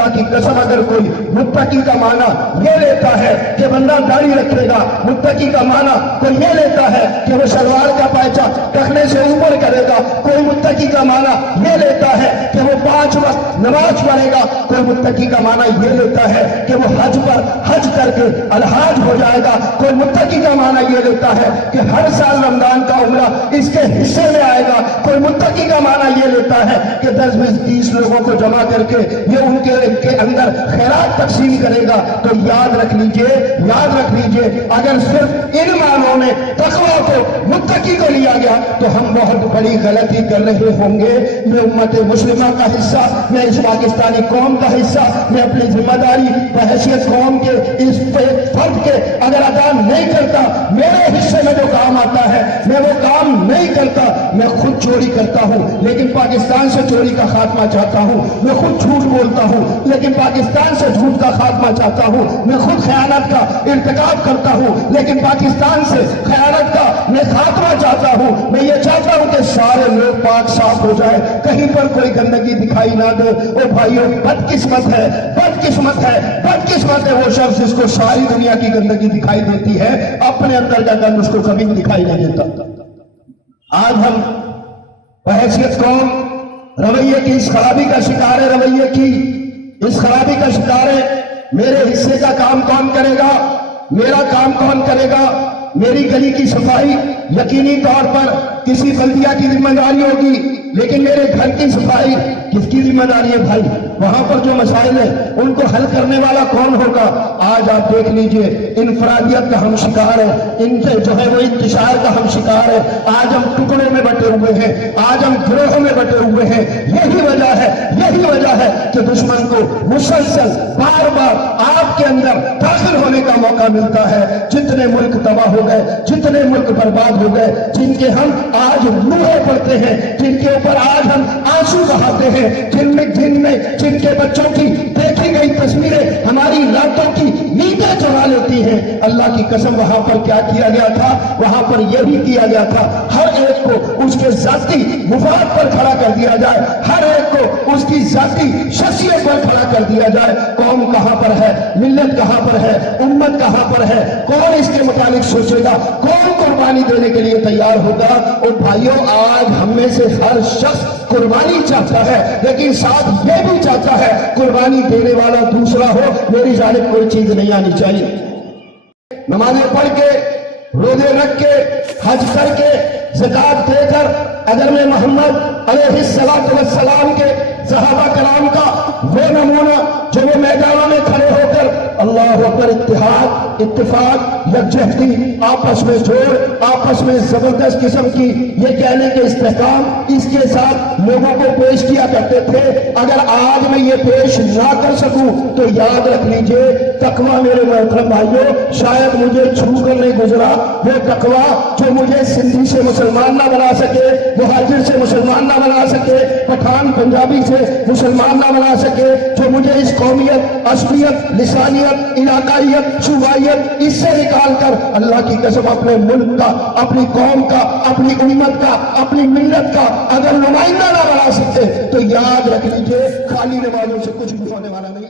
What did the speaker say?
اللہ کی قسم اگر کوئی متقی کا معنی یہ لیتا ہے کہ بندہ داڑھی رکھے گا، متقی کا معنی کوئی یہ لیتا ہے کہ وہ شلوار کا پائچہ ٹخنے سے اوپر کرے گا، کوئی متقی کا معنی یہ لیتا ہے کہ وہ 5 وقت نماز پڑھے گا، کوئی متقی کا معنی یہ لیتا ہے کہ وہ حج پر حج کر کے الحاج ہو جائے گا، کوئی متقی کا معنی یہ لیتا ہے کہ ہر سال رمضان کا عمرہ اس کے حصے میں آئے گا، کوئی متقی کا معنی یہ لیتا ہے کہ 10-20-30 لوگوں کو جمع کر کے یہ ان کے اندر خیرات تقسیم کرے گا۔ تو یاد رکھ لیجئے اگر صرف ان معنوں میں تقویٰ کو متقی کو لیا گیا تو ہم بہت بڑی غلطی کر رہے ہوں گے۔ میں امت مسلمہ کا حصہ، میں اس پاکستانی قوم کا حصہ، میں اپنی ذمہ داری بحیثیت قوم کے اس فرد کے اگر ادا نہیں کرتا، میرے حصے میں جو کام آتا ہے میں وہ کام نہیں کرتا۔ میں خود چوری کرتا ہوں لیکن پاکستان سے چوری کا خاتمہ چاہتا ہوں، میں خود جھوٹ بولتا ہوں لیکن پاکستان سے جھوٹ کا خاتمہ چاہتا ہوں، میں خود خیانت کا ارتکاب کرتا ہوں لیکن پاکستان سے خیانت کا میں خاتمہ چاہتا ہوں۔ میں یہ چاہتا ہوں کہ سارے لوگ پاک صاف ہو جائے، کہیں پر کوئی گندگی دکھائی نہ دے۔ او بھائیوں، بدقسمت ہے وہ شخص جس کو ساری دنیا کی گندگی دکھائی دیتی ہے، اپنے اندر کا گند اس کو کبھی دکھائی نہیں دیتا۔ آج ہم بحیثیت قوم رویے کی اس خرابی کا شکار ہے، رویے کی اس خرابی کا شکار ہے۔ میرے حصے کا کام کون کرے گا؟ میرا کام کون کرے گا؟ میری گلی کی صفائی یقینی طور پر کسی بلدیہ کی ذمہ داری ہوگی، لیکن میرے گھر کی صفائی کس کی ذمہ داری ہے بھائی؟ وہاں پر جو مسائل ہیں ان کو حل کرنے والا کون ہوگا؟ آج آپ دیکھ لیجئے، انفرادیت کا ہم شکار ہیں، ان سے جو ہے وہ انتشار کا ہم شکار ہیں۔ آج ہم ٹکڑوں میں بٹے ہوئے ہیں، آج ہم گروہوں میں بٹے ہوئے ہیں۔ یہی وجہ ہے کہ دشمن کو مسلسل بار بار آپ کے اندر داخل ہونے کا موقع ملتا ہے۔ جتنے ملک تباہ ہو گئے، جتنے ملک برباد ہو گئے، جن کے ہم آج لوہے پڑتے ہیں، جن کے اوپر آج ہم آنسو بہاتے ہیں، جن کے بچوں کی دیکھی گئی تصویریں ہماری راتوں کی نیندیں چرا لیتی ہیں، اللہ کی قسم وہاں پر کیا کیا گیا تھا؟ وہاں پر یہی کیا گیا تھا، ہر ایک کو اس کے ذاتی مفاد پر کھڑا کر دیا جائے، ہر ایک کو اس کی ذاتی شخصیت پر کھڑا کر دیا جائے۔ قوم کہاں پر ہے؟ ملت کہاں پر ہے؟ امت کہاں پر ہے؟ کون اس کے متعلق سوچے گا؟ کون قربانی دینے کے لیے تیار ہوگا؟ اور بھائیوں، آج ہم میں سے ہر شخص قربانی چاہتا ہے، لیکن ساتھ یہ بھی چاہتا ہے قربانی دینے والا دوسرا ہو، میری جانب کوئی چیز نہیں آنی چاہیے۔ نمازیں پڑھ کے، روزے رکھ کے، حج کر کے، زکوٰۃ دے کر اگر میں محمد علیہ السلام کے صحابہ کرام کا وہ نمونہ جو وہ میدانوں میں کھڑے ہو کر اللہ اکبر، اتحاد، اتفاق، یکجہتی، آپس میں جوڑ، آپس میں زبردست قسم کی یہ کہنے کے استحکام اس کے ساتھ لوگوں کو پیش کیا کرتے تھے، اگر آج میں یہ پیش نہ کر سکوں تو یاد رکھ لیجئے تقویٰ میرے محترم بھائیوں شاید مجھے چھو کر نہیں گزرا۔ وہ تقویٰ جو مجھے سندھی سے مسلمان نہ بنا سکے، مہاجر سے مسلمان نہ بنا سکے، پٹھان پنجابی سے مسلمان نہ بنا سکے، جو مجھے اس قومیت، عصبیت، لسانیت، علاقائیت، صوبائیت اس سے نکال کر اللہ کی قسم اپنے ملک کا، اپنی قوم کا، اپنی امت کا، اپنی ملت کا اگر نمائندہ نہ بنا سکتے تو یاد رکھ لیجئے خالی نمازوں سے کچھ بھی ہونے والا نہیں۔